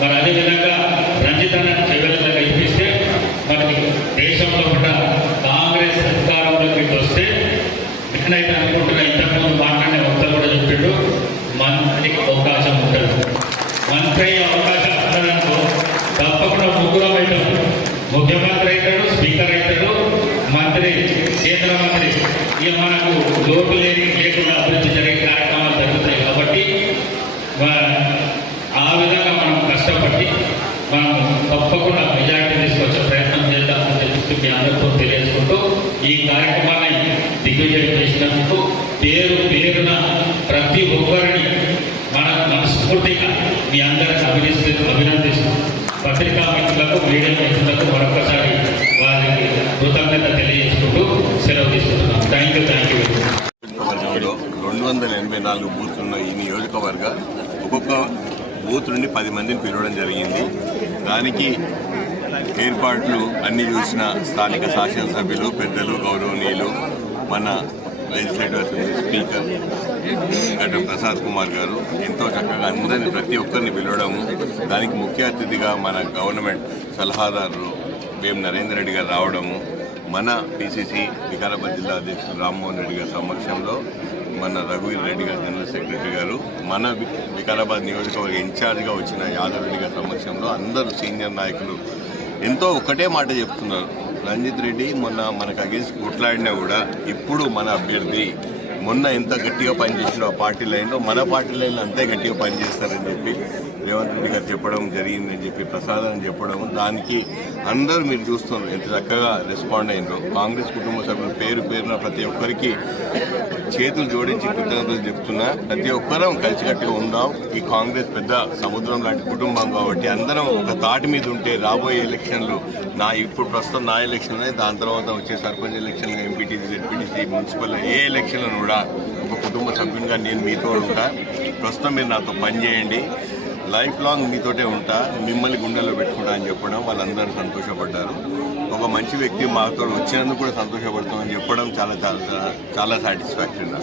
మరి అదేవిధంగా రంజితనాన్ని చివరిగా ఇప్పిస్తే మనకి దేశంలో కూడా కాంగ్రెస్ అధికారంలోకి వస్తే నేనైతే అనుకుంటున్నా ఇంతకుముందు మాట్లాడిన వక్తలు కూడా చెప్పిండు మంత్రికి అవకాశం ఉంటుంది. మంత్రి అయ్యే అవకాశం ఉంటుందనుకో తప్పకుండా ముగ్గురం అవుతాం. ముఖ్యమంత్రి అవుతాడు, స్పీకర్ అవుతాడు, మంత్రి కేంద్ర మంత్రి. ఇక మనకు లోటు లేకుండా అభివృద్ధి జరిగే కార్యక్రమాలు జరుగుతాయి. కాబట్టి ఆ విధంగా మనం కష్టపడి మనం తప్పకుండా మెజార్టీ తీసుకొచ్చే ప్రయత్నం చేద్దామని చెప్పి మీ అందరితో తెలియజేసుకుంటూ ఈ కార్యక్రమాన్ని దిగ్విజయం చేసినందుకు పేరున ప్రతి ఒక్కరిని మన మనస్ఫూర్తిగా మీ అందరిని అభినందిస్తూ పత్రికా మిత్రులకు, మీడియా మిత్రులకు మరొకసారి వారికి కృతజ్ఞత తెలియజేసుకుంటూ సెలవు తీసుకుంటున్నాం. Thank you. 284 బూత్లు ఉన్న ఈ నియోజకవర్గ ఒక్కొక్క బూత్ నుండి 10 మందిని పిలవడం జరిగింది. దానికి ఏర్పాట్లు అన్ని చూసిన స్థానిక శాసనసభ్యులు, పెద్దలు, గౌరవనీయులు, మన లెజిస్లేటివ్ అసెంబ్లీ స్పీకర్ గడ్డం ప్రసాద్ కుమార్ గారు ఎంతో చక్కగా అందరినీ ప్రతి ఒక్కరిని పిలవడము, దానికి ముఖ్య అతిథిగా మన గవర్నమెంట్ సలహాదారు వేం నరేందర్ రెడ్డి గారు రావడము, మన పిసిసి వికారాబాద్ జిల్లా అధ్యక్షుడు రామ్మోహన్ రెడ్డి గారి సమక్షంలో మన రఘువీర్ రెడ్డి గారు జనరల్ సెక్రటరీ గారు, మన వికారాబాద్ నియోజకవర్గ ఇన్ఛార్జిగా వచ్చిన యాదవ్ రెడ్డి గారి సమక్షంలో అందరూ సీనియర్ నాయకులు ఎంతో ఒకటే మాట చెప్తున్నారు. రంజిత్ రెడ్డి మొన్న మనకు అగేన్స్ట్ కొట్లాడినా కూడా ఇప్పుడు మన అభ్యర్థి మొన్న ఎంత గట్టిగా పనిచేసిన ఆ పార్టీ లైన్లో మన పార్టీ లైన్లో అంతే గట్టిగా పనిచేస్తారని చెప్పి రేవంత్ రెడ్డి గారు చెప్పడం జరిగిందని చెప్పి ప్రసాద్ అని చెప్పడం, దానికి అందరూ మీరు చూస్తున్నారు ఎంత చక్కగా రెస్పాండ్ అయినో. కాంగ్రెస్ కుటుంబ సభ్యులు పేరున ప్రతి ఒక్కరికి చేతులు జోడించి కృతజ్ఞతలు చెప్తున్నా. ప్రతి ఒక్కరం కలిసికట్టుగా ఉందాం. ఈ కాంగ్రెస్ పెద్ద సముద్రం లాంటి కుటుంబం కాబట్టి అందరం ఒక తాటి మీద ఉంటే రాబోయే ఎలక్షన్లు ఇప్పుడు ప్రస్తుతం నా ఎలక్షన్, దాని తర్వాత వచ్చే sarpanch election, MPTC, ZPTC, municipal ఏ ఎలక్షన్లను కూడా ఒక కుటుంబ సభ్యునిగా నేను మీతో ఉంటా. ప్రస్తుతం మీరు నాతో పనిచేయండి, లైఫ్ లాంగ్ మీతోటే ఉంటా, మిమ్మల్ని గుండెల్లో పెట్టుకుంటా అని చెప్పడం వాళ్ళందరూ సంతోషపడ్డారు. ఒక మంచి వ్యక్తి మాతో వచ్చినందుకు కూడా సంతోషపడతామని చెప్పడం చాలా చాలా చాలా సాటిస్ఫాక్షన్.